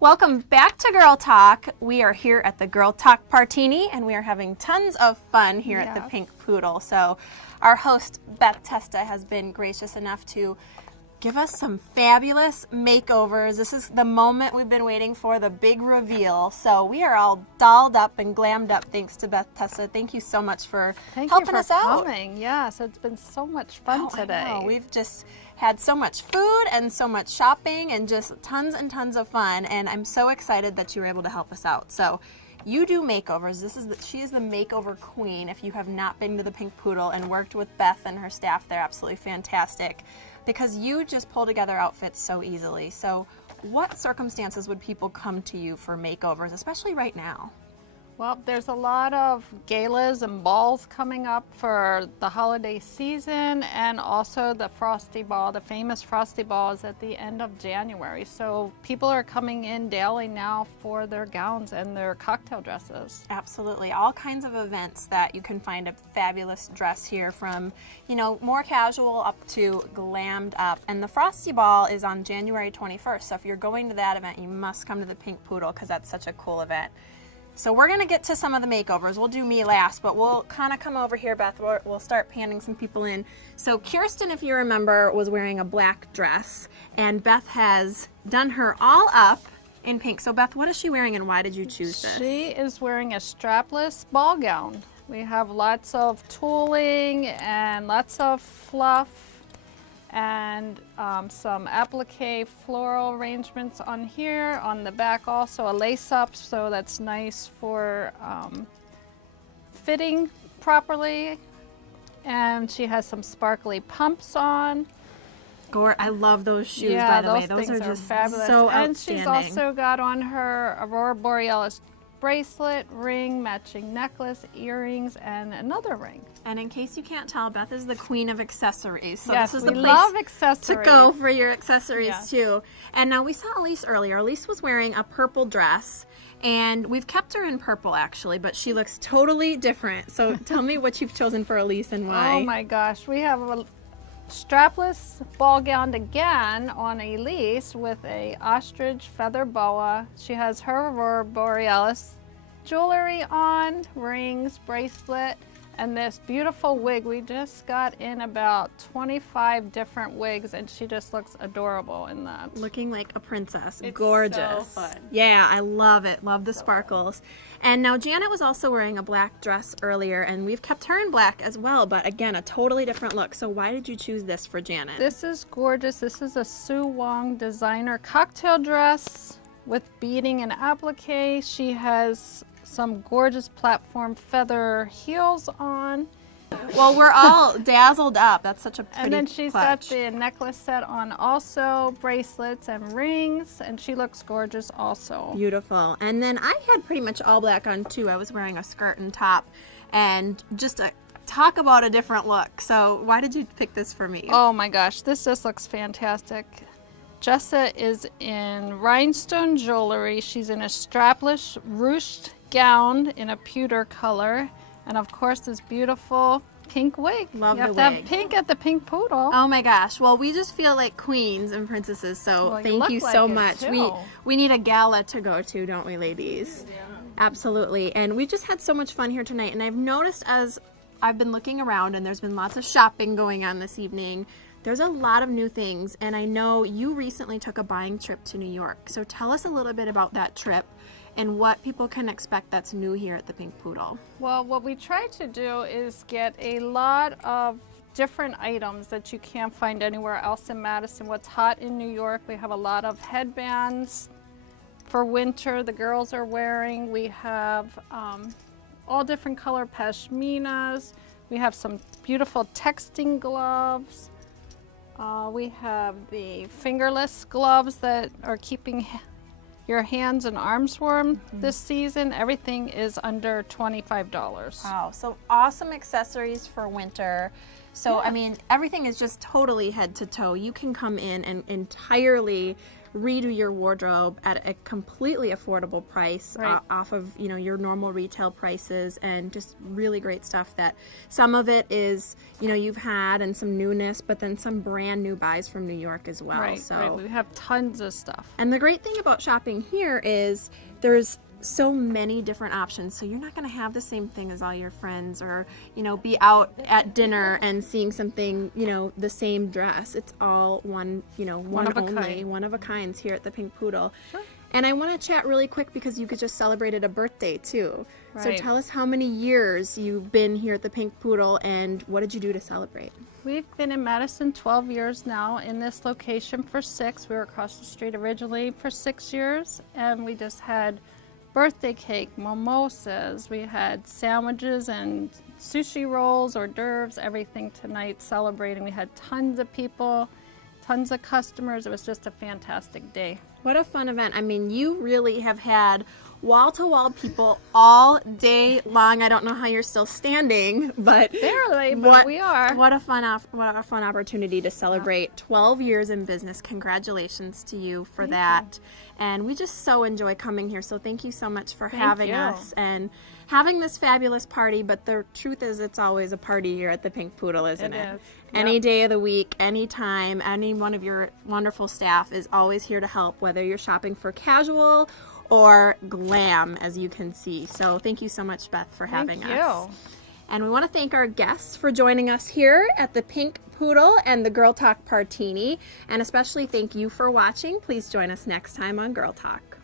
Welcome back to Girl Talk. We are here at the Girl Talk Partini, and we are having tons of fun here at the Pink Poodle. So our host, Beth Testa, has been gracious enough to give us some fabulous makeovers. This is the moment we've been waiting for, the big reveal. So we are all dolled up and glammed up thanks to Beth Testa. Thank you so much for helping us out. Coming. Yes, it's been so much fun today. I know. We've just had so much food and so much shopping and just tons and tons of fun, and I'm so excited that you were able to help us out. So you do makeovers. She is the makeover queen. If you have not been to the Pink Poodle and worked with Beth and her staff, they're absolutely fantastic because you just pull together outfits so easily. So what circumstances would people come to you for makeovers, especially right now? Well, there's a lot of galas and balls coming up for the holiday season, and also the Frosty Ball. The famous Frosty Ball is at the end of January. So people are coming in daily now for their gowns and their cocktail dresses. Absolutely. All kinds of events that you can find a fabulous dress here, from, more casual up to glammed up. And the Frosty Ball is on January 21st. So if you're going to that event, you must come to the Pink Poodle because that's such a cool event. So we're going to get to some of the makeovers. We'll do me last, but we'll kind of come over here, Beth. We'll start panning some people in. So Kirsten, if you remember, was wearing a black dress, and Beth has done her all up in pink. So Beth, what is she wearing, and why did you choose this? She is wearing a strapless ball gown. We have lots of tooling and lots of fluff and some applique floral arrangements on here. On the back also a lace up, so that's nice for fitting properly. And she has some sparkly pumps on. I love those shoes, yeah, by the way. Those things are just fabulous. so and outstanding. She's also got on her Aurora Borealis bracelet, ring, matching necklace, earrings, and another ring. And in case you can't tell, Beth is the queen of accessories. So yes, this is we the love place accessories. to go for your accessories too. And now we saw Elise earlier. Elise was wearing a purple dress, and we've kept her in purple actually, but she looks totally different. So tell me what you've chosen for Elise and why. Oh my gosh, we have a strapless ball gown again on Elise with a ostrich feather boa. She has her Aurora Borealis jewelry on, rings, bracelet, and this beautiful wig. We just got in about 25 different wigs, and she just looks adorable in that. Looking like a princess. It's gorgeous. so fun. Yeah, I love it. Love the sparkles. And now Janet was also wearing a black dress earlier, and we've kept her in black as well, but again, a totally different look. So why did you choose this for Janet? This is gorgeous. This is a Sue Wong designer cocktail dress with beading and applique. She has some gorgeous platform feather heels on. Well, we're all dazzled up. That's such a pretty And then she's clutch. got the necklace set on also, bracelets and rings, and she looks gorgeous also. Beautiful. And then I had pretty much all black on too. I was wearing a skirt and top, and just talk about a different look. So why did you pick this for me? Oh my gosh, this just looks fantastic. Jessa is in rhinestone jewelry. She's in a strapless ruched gown in a pewter color, and of course this beautiful pink wig. Love you have the to wig. have pink at the Pink Poodle. Oh my gosh. Well, we just feel like queens and princesses, so Well, thank you look so like it, much. too. We need a gala to go to, don't we, ladies? Yeah. Absolutely. And we just had so much fun here tonight, and I've noticed as I've been looking around, and there's been lots of shopping going on this evening, there's a lot of new things, and I know you recently took a buying trip to New York. So tell us a little bit about that trip and what people can expect that's new here at the Pink Poodle. Well, what we try to do is get a lot of different items that you can't find anywhere else in Madison. What's hot in New York, we have a lot of headbands for winter the girls are wearing. We have all different color pashminas. We have some beautiful texting gloves. We have the fingerless gloves that are keeping your hands and arms warm this season. Everything is under $25. Wow, so awesome accessories for winter. So, I mean, everything is just totally head to toe. You can come in and entirely redo your wardrobe at a completely affordable price, Right. off of, you know, your normal retail prices, and just really great stuff that some of it is, you know, you've had and some newness, but then some brand new buys from New York as well. Right, So right. We have tons of stuff. and the great thing about shopping here is there's so many different options. So you're not going to have the same thing as all your friends, or, you know, be out at dinner and seeing something, you know, the same dress. It's all one, you know, one of a only, kind. one of a kinds here at the Pink Poodle. And I want to chat really quick because you just celebrated a birthday too. So Right. tell us how many years you've been here at the Pink Poodle and what did you do to celebrate? We've been in Madison 12 years now, in this location for 6. We were across the street originally for 6 years, and we just had birthday cake, mimosas, we had sandwiches and sushi rolls, hors d'oeuvres, everything tonight celebrating. We had tons of people, tons of customers. It was just a fantastic day. What a fun event. I mean, you really have had wall-to-wall people all day long. I don't know how you're still standing, but Barely, but we are. What a fun opportunity to celebrate 12 years in business. Congratulations to you for that. And we just so enjoy coming here. So thank you so much for having you. us and having this fabulous party. But the truth is, it's always a party here at the Pink Poodle, isn't it? It is. Any Yep. day of the week, any time, any one of your wonderful staff is always here to help, whether you're shopping for casual or glam, as you can see. So thank you so much, Beth, for having Thank us. you. And we want to thank our guests for joining us here at the Pink Poodle and the Girl Talk Partini. And especially thank you for watching. Please join us next time on Girl Talk.